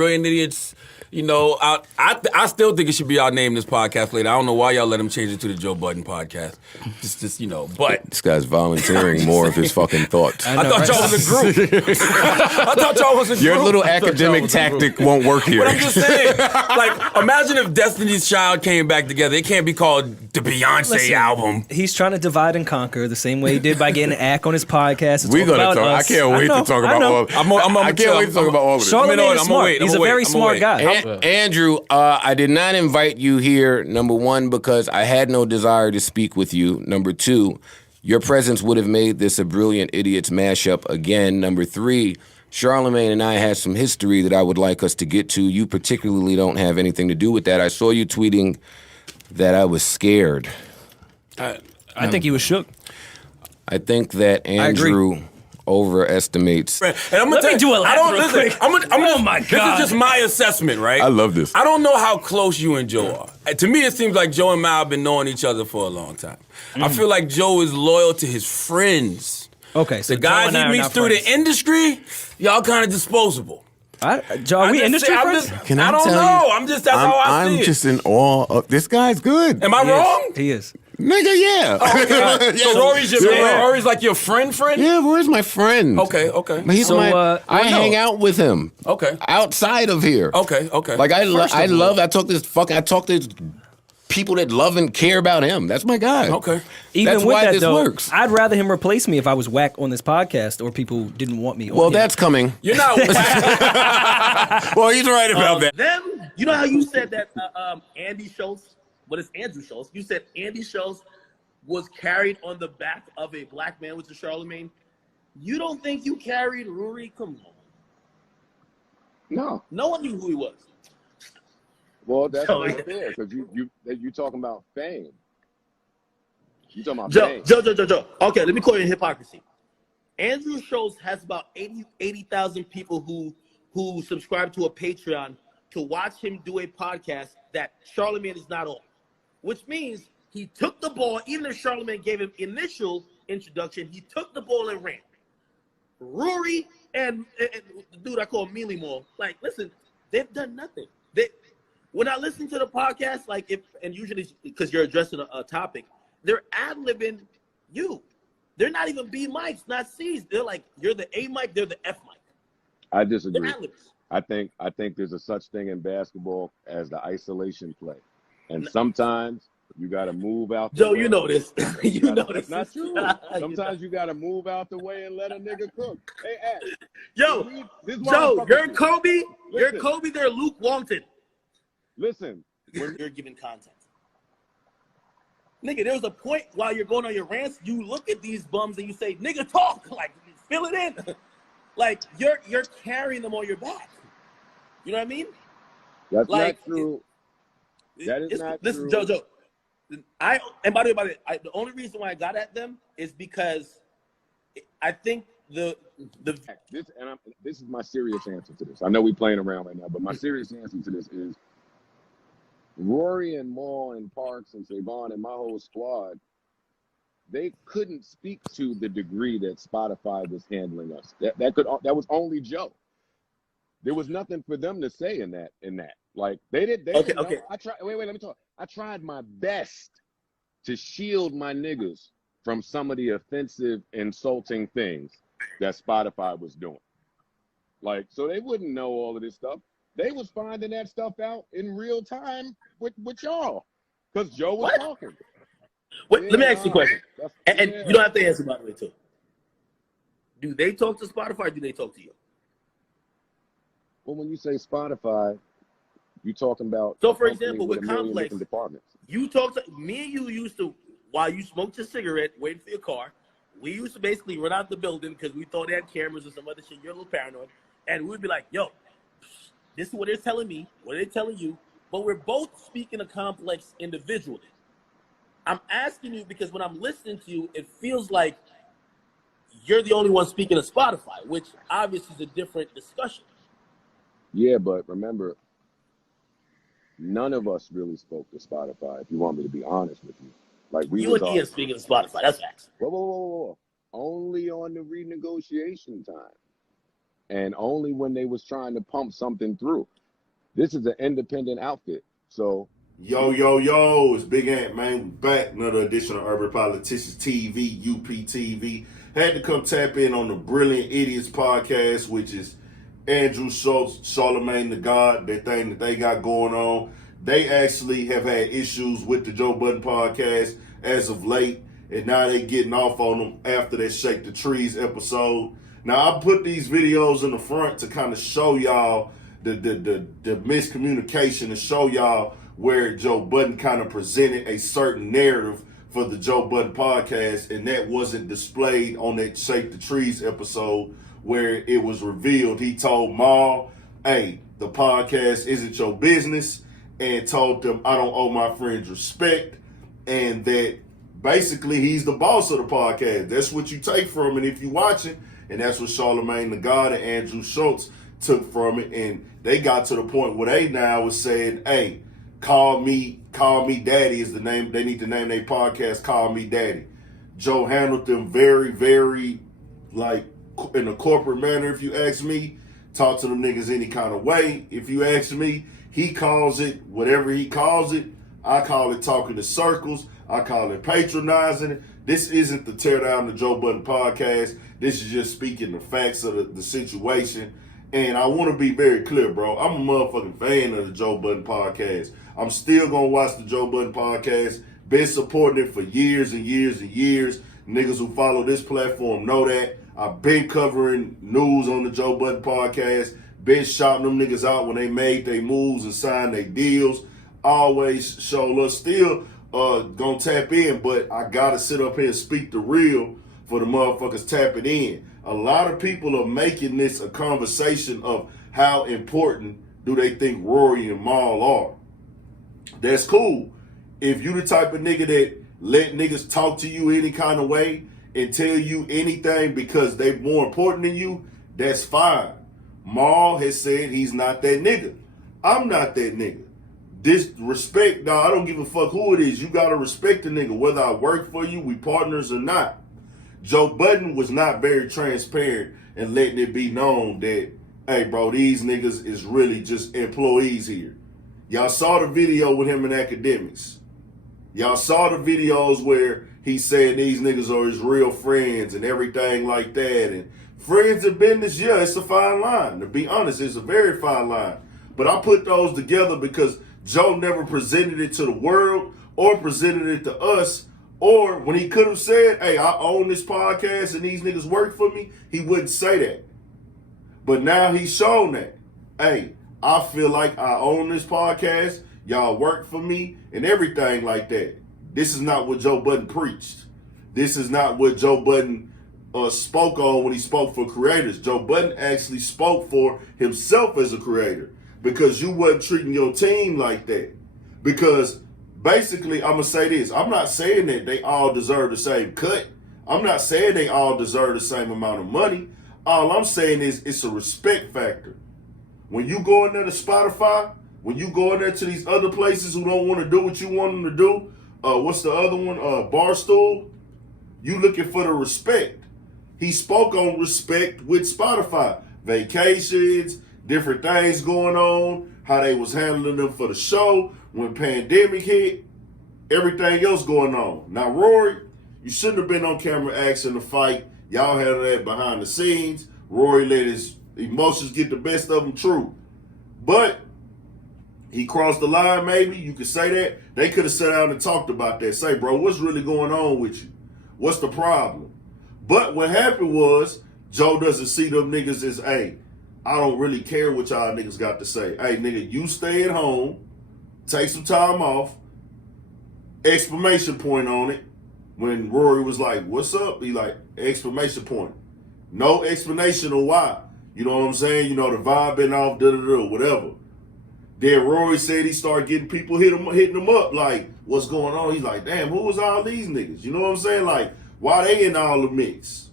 Brilliant Idiots. You know, I still think it should be our name this podcast later. I don't know why y'all let him change it to the Joe Budden podcast. Just you know, but this guy's volunteering more of his fucking thoughts. I thought y'all was a group. I thought y'all was a group. Your little academic tactic won't work here. But I'm just saying, like, imagine if Destiny's Child came back together. It can't be called the Beyonce album. He's trying to divide and conquer the same way he did by getting Ack on his podcast. We're gonna talk. I can't wait to talk about all. I can't wait to talk about all of this. Charlamagne is smart. He's a very smart guy. Andrew, I did not invite you here, number one, because I had no desire to speak with you. Number two, your presence would have made this a Brilliant Idiots mashup again. Number three, Charlamagne and I had some history that I would like us to get to. You particularly don't have anything to do with that. I saw you tweeting that I was scared. I think he was shook. I think that Andrew overestimates. And I'm gonna do a lap real quick. Oh my God. This is just my assessment, right? I love this. I don't know how close you and Joe are. To me, it seems like Joe and Mal have been knowing each other for a long time. I feel like Joe is loyal to his friends. Okay, so the guys he meets through the industry, y'all kind of disposable. Joe, are we industry friends? I don't know. That's how I see it. I'm just in awe of this guy's good. Am I wrong? He is. Nigga, yeah. Oh, okay. So Rory's your man. Rory's like your friend? Yeah, Rory's my friend. Okay. But he's I hang out with him. Okay. Outside of here. Okay. Like I talk to people that love and care about him. That's my guy. Okay. Even that's with why that, this though, works. I'd rather him replace me if I was whack on this podcast or people didn't want me on Well, here. that's coming. You're not whack. Well, he's right about that. Them, you know how you said that Andy Shultz, but it's Andrew Shultz. You said Andy Shultz was carried on the back of a black man, which is Charlamagne. You don't think you carried Rory? Come on. No. No one knew who he was. Well, that's not fair because you talking about fame. You talking about fame. Joe. Okay, let me call you hypocrisy. Andrew Schultz has about 80,000 people who subscribe to a Patreon to watch him do a podcast that Charlamagne is not on, which means he took the ball. Even if Charlamagne gave him initial introduction, he took the ball and ran. Rory and the dude I call Mealy Mall, like, listen, they've done nothing. When I listen to the podcast, and usually because you're addressing a topic, they're ad-libbing you. They're not even B mics, not C's. They're like, you're the A mic, they're the F mic. I disagree. They're ad-libs. I think there's a such thing in basketball as the isolation play. And sometimes you got to move out the way. Joe, you know this. You know this. That's not true. Sometimes you got to move out the way and let a nigga cook. Hey, Ash. Yo, Joe, you're Kobe. You're Kobe. They're Luke Walton. Listen. When you're giving content. Nigga, there's a point while you're going on your rants, you look at these bums and you say, nigga, talk. Like, fill it in. Like, you're carrying them on your back. You know what I mean? That's not true. That is not true. Listen, Joe. And by the way, the only reason why I got at them is because I think this is my serious answer to this. I know we're playing around right now, but my serious answer to this is Rory and Mal and Parks and Savon and my whole squad, they couldn't speak to the degree that Spotify was handling us. That was only Joe. There was nothing for them to say in that. Like they didn't know. I tried. Wait. Let me talk. I tried my best to shield my niggas from some of the offensive, insulting things that Spotify was doing. Like, so they wouldn't know all of this stuff. They was finding that stuff out in real time with y'all, because Joe was talking. Wait, let me ask you a question, and you don't have to answer, by the way, too. Do they talk to Spotify or do they talk to you? Well, when you say Spotify, you talking about... So, for example, with Complex, departments. You talk to... Me and you used to, while you smoked your cigarette, waiting for your car, we used to basically run out the building because we thought they had cameras or some other shit. You're a little paranoid. And we'd be like, yo, this is what they're telling me, what they're telling you. But we're both speaking of Complex individually. I'm asking you because when I'm listening to you, it feels like you're the only one speaking of Spotify, which obviously is a different discussion. Yeah, but remember, none of us really spoke to Spotify, if you want me to be honest with you. Like you and Ian speaking to Spotify, that's facts. Whoa. Only on the renegotiation time. and only when they was trying to pump something through. This is an independent outfit. So Yo, it's Big Ant, man. We back. Another edition of Urban Politicians TV, UPTV. Had to come tap in on the Brilliant Idiots podcast, which is Andrew Shultz, Charlamagne the God, that thing that they got going on. They actually have had issues with the Joe Budden podcast as of late, and now they getting off on them after that Shake the Trees episode. Now, I put these videos in the front to kind of show y'all the miscommunication and show y'all where Joe Budden kind of presented a certain narrative for the Joe Budden podcast, and that wasn't displayed on that Shake the Trees episode where it was revealed. He told Mal, hey, the podcast isn't your business, and told them I don't owe my friends respect, and that basically he's the boss of the podcast. That's what you take from it if you watching, and that's what Charlamagne the God and Andrew Shultz took from it, and they got to the point where they now was saying, hey, call me daddy is the name. They need to name their podcast Call Me Daddy. Joe handled them very, very, like, in a corporate manner, if you ask me. Talk to them niggas any kind of way, if you ask me. He calls it whatever he calls it. I call it talking in circles. I call it patronizing. This isn't the tear down the Joe Budden podcast. This is just speaking the facts of the situation. And I want to be very clear, bro. I'm a motherfucking fan of the Joe Budden podcast. I'm still going to watch the Joe Budden podcast. Been supporting it for years and years and years. Niggas who follow this platform know that. I've been covering news on the Joe Budden podcast. Been shouting them niggas out when they made their moves and signed their deals. Always show love. Still going to tap in, but I got to sit up here and speak the real for the motherfuckers tapping in. A lot of people are making this a conversation of how important do they think Rory and Mal are. That's cool. If you the type of nigga that let niggas talk to you any kind of way and tell you anything because they more important than you, that's fine. Mal has said he's not that nigga. I'm not that nigga. This respect, dog, I don't give a fuck who it is. You gotta respect the nigga, whether I work for you, we partners or not. Joe Budden was not very transparent and letting it be known that, hey, bro, these niggas is really just employees here. Y'all saw the video with him in academics. Y'all saw the videos where he said these niggas are his real friends and everything like that. And friends and business, yeah, it's a fine line. To be honest, it's a very fine line. But I put those together because Joe never presented it to the world or presented it to us. Or when he could have said, hey, I own this podcast and these niggas work for me, he wouldn't say that. But now he's shown that. Hey, I feel like I own this podcast, y'all work for me, and everything like that. This is not what Joe Budden preached. This is not what Joe Budden spoke on when he spoke for creators. Joe Budden actually spoke for himself as a creator because you wasn't treating your team like that. Because basically, I'm going to say this. I'm not saying that they all deserve the same cut. I'm not saying they all deserve the same amount of money. All I'm saying is it's a respect factor. When you go in there to Spotify, when you go in there to these other places who don't want to do what you want them to do, what's the other one? Barstool, you looking for the respect. He spoke on respect with Spotify. Vacations, different things going on, how they was handling them for the show. When pandemic hit, everything else going on. Now, Rory, you shouldn't have been on camera asking to fight. Y'all handled that behind the scenes. Rory let his emotions get the best of him, true. But he crossed the line, maybe. You could say that. They could have sat down and talked about that. Say, bro, what's really going on with you? What's the problem? But what happened was Joe doesn't see them niggas as, hey, I don't really care what y'all niggas got to say. Hey, nigga, you stay at home. Take some time off. Exclamation point on it. When Rory was like, what's up? He like, exclamation point. No explanation on why. You know what I'm saying? You know, the vibe been off, whatever. Then Rory said he started getting people hitting him up like, what's going on? He's like, damn, who was all these niggas? You know what I'm saying? Like, why they in all the mix?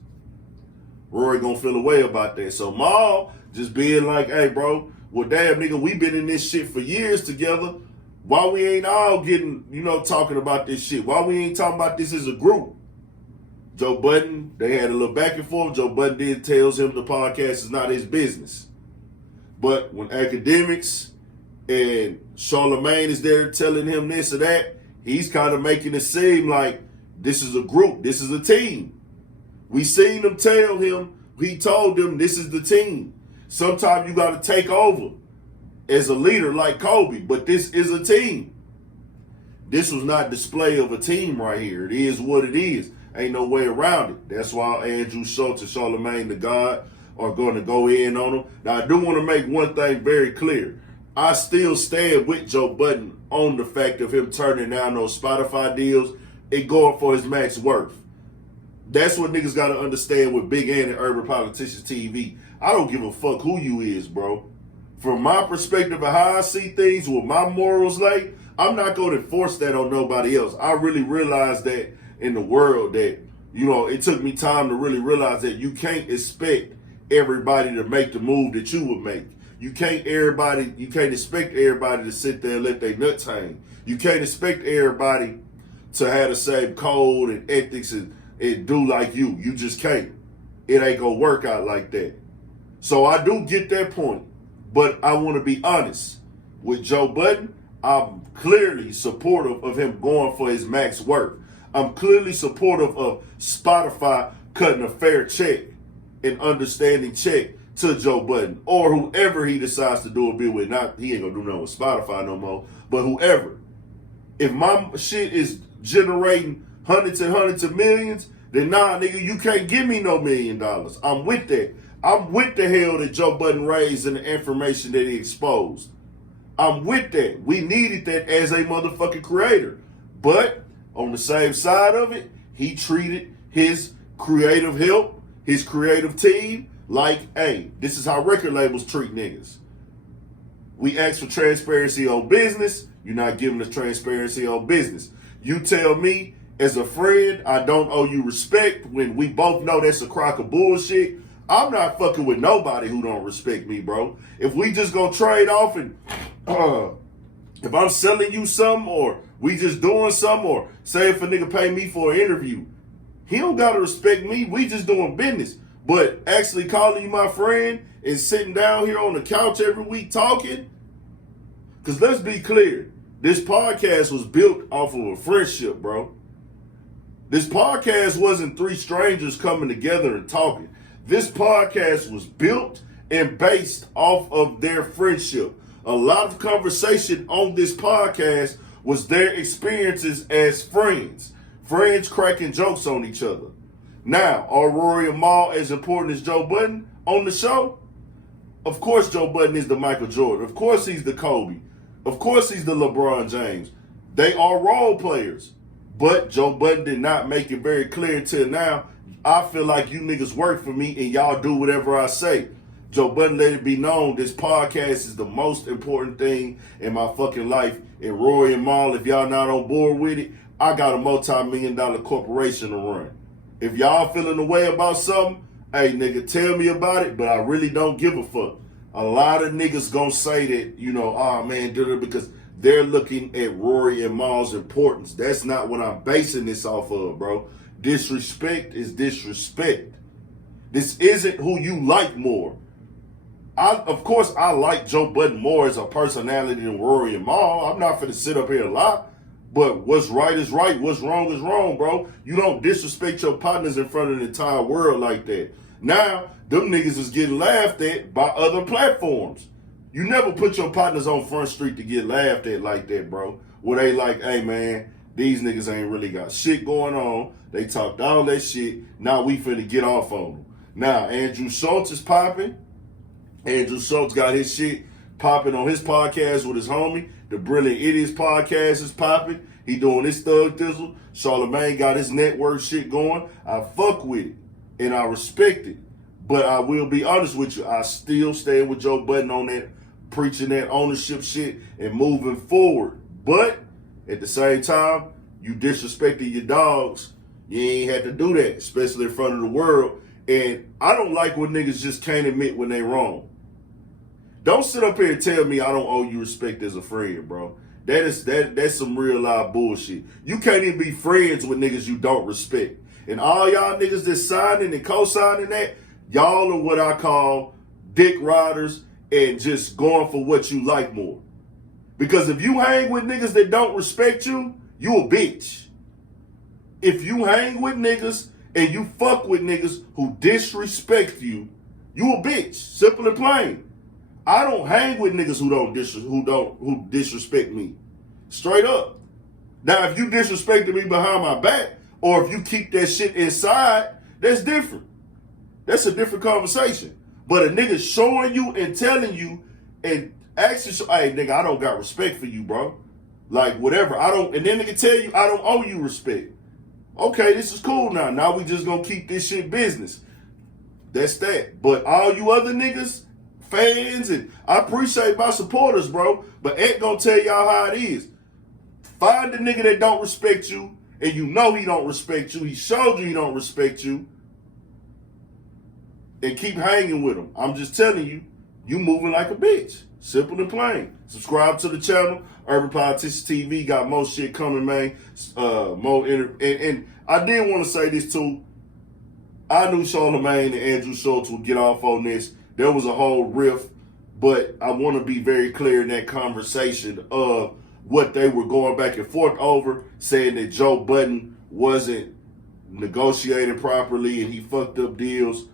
Rory gonna feel a way about that. So Mal just being like, hey, bro, well, damn, nigga, we been in this shit for years together. Why we ain't all getting, talking about this shit? Why we ain't talking about this as a group? Joe Budden, they had a little back and forth. Joe Budden tells him the podcast is not his business. But when academics and Charlamagne is there telling him this or that, he's kind of making it seem like this is a group, this is a team. We seen him tell him, he told them this is the team. Sometimes you got to take over as a leader like Kobe, but this is a team. This was not display of a team right here. It is what it is. Ain't no way around it. That's why Andrew Shultz and Charlamagne the God are going to go in on him. Now, I do want to make one thing very clear. I still stand with Joe Budden on the fact of him turning down those Spotify deals and going for his max worth. That's what niggas got to understand with Big Ant and Urban Politicians TV. I don't give a fuck who you is, bro. From my perspective of how I see things, with my morals lay, I'm not going to enforce that on nobody else. I really realized that in the world that, it took me time to really realize that you can't expect everybody to make the move that you would make. You can't expect everybody to sit there and let their nuts hang. You can't expect everybody to have the same code and ethics and do like you. You just can't. It ain't gonna work out like that. So I do get that point, but I want to be honest with Joe Budden. I'm clearly supportive of him going for his max worth. I'm clearly supportive of Spotify cutting a fair check, an understanding check to Joe Budden or whoever he decides to do a deal with. Not he ain't gonna do nothing with Spotify no more, but whoever. If my shit is generating hundreds and hundreds of millions, then nah, nigga, you can't give me no $1 million. I'm with that. I'm with the hell that Joe Budden raised and the information that he exposed. I'm with that. We needed that as a motherfucking creator. But on the same side of it, he treated his creative help, his creative team, like, hey, this is how record labels treat niggas. We ask for transparency on business. You're not giving us transparency on business. You tell me, as a friend, I don't owe you respect when we both know that's a crock of bullshit. I'm not fucking with nobody who don't respect me, bro. If we just gonna trade off and if I'm selling you something or we just doing something or say if a nigga pay me for an interview, he don't gotta respect me. We just doing business. But actually calling you my friend and sitting down here on the couch every week talking, because let's be clear, this podcast was built off of a friendship, bro. This podcast wasn't three strangers coming together and talking. This podcast was built and based off of their friendship. A lot of conversation on this podcast was their experiences as friends. Friends cracking jokes on each other. Now, are Rory Mal as important as Joe Budden on the show? Of course Joe Budden is the Michael Jordan. Of course he's the Kobe. Of course he's the LeBron James. They are role players. But Joe Budden did not make it very clear until now. I feel like you niggas work for me and y'all do whatever I say. Joe Budden let it be known this podcast is the most important thing in my fucking life. And Rory and Mal, if y'all not on board with it, I got a multi-million-dollar corporation to run. If y'all feeling the way about something, hey nigga, tell me about it, but I really don't give a fuck. A lot of niggas gonna say that, oh man, because they're looking at Rory and Mal's importance. That's not what I'm basing this off of, bro. Disrespect is disrespect. This isn't who you like more. Of course, I like Joe Budden more as a personality than Rory and Mal. I'm not finna sit up here and lie. But what's right is right. What's wrong is wrong, bro. You don't disrespect your partners in front of the entire world like that. Now, them niggas is getting laughed at by other platforms. You never put your partners on Front Street to get laughed at like that, bro. Where they like, hey, man, these niggas ain't really got shit going on. They talked all that shit. Now we finna get off on them. Now, Andrew Shultz is popping. Andrew Shultz got his shit popping on his podcast with his homie. The Brilliant Idiots podcast is popping. He doing his thug thizzle. Charlamagne got his network shit going. I fuck with it. And I respect it. But I will be honest with you. I still stand with Joe Budden on that, preaching that ownership shit and moving forward. But at the same time, you disrespecting your dogs. You ain't had to do that, especially in front of the world. And I don't like when niggas just can't admit when they wrong. Don't sit up here and tell me I don't owe you respect as a friend, bro. That's some real live bullshit. You can't even be friends with niggas you don't respect. And all y'all niggas that signing and co-signing that, y'all are what I call dick riders and just going for what you like more. Because if you hang with niggas that don't respect you, you a bitch. If you hang with niggas and you fuck with niggas who disrespect you, you a bitch. Simple and plain. I don't hang with niggas who disrespect me. Straight up. Now, if you disrespected me behind my back, or if you keep that shit inside, that's different. That's a different conversation. But a nigga showing you and telling you and actually, hey nigga, I don't got respect for you, bro. Like whatever. And then nigga tell you I don't owe you respect. Okay, this is cool now. Now we just gonna keep this shit business. That's that. But all you other niggas, fans, and I appreciate my supporters, bro, but ain't gonna tell y'all how it is. Find the nigga that don't respect you, and you know he don't respect you. He showed you he don't respect you, and keep hanging with him. I'm just telling you, you moving like a bitch. Simple and plain. Subscribe to the channel. Urban Politicians TV got more shit coming, man. And I did want to say this too. I knew Charlamagne and Andrew Shultz would get off on this. There was a whole riff, but I want to be very clear in that conversation of what they were going back and forth over, saying that Joe Budden wasn't negotiating properly and he fucked up deals.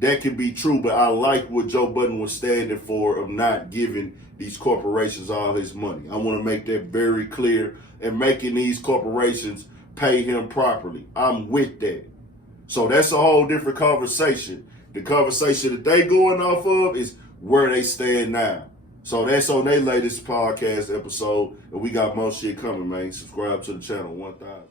That could be true, but I like what Joe Budden was standing for of not giving these corporations all his money. I want to make that very clear, and making these corporations pay him properly. I'm with that. So that's a whole different conversation. The conversation that they going off of is where they stand now. So that's on their latest podcast episode, and we got more shit coming, man. Subscribe to the channel, 1,000.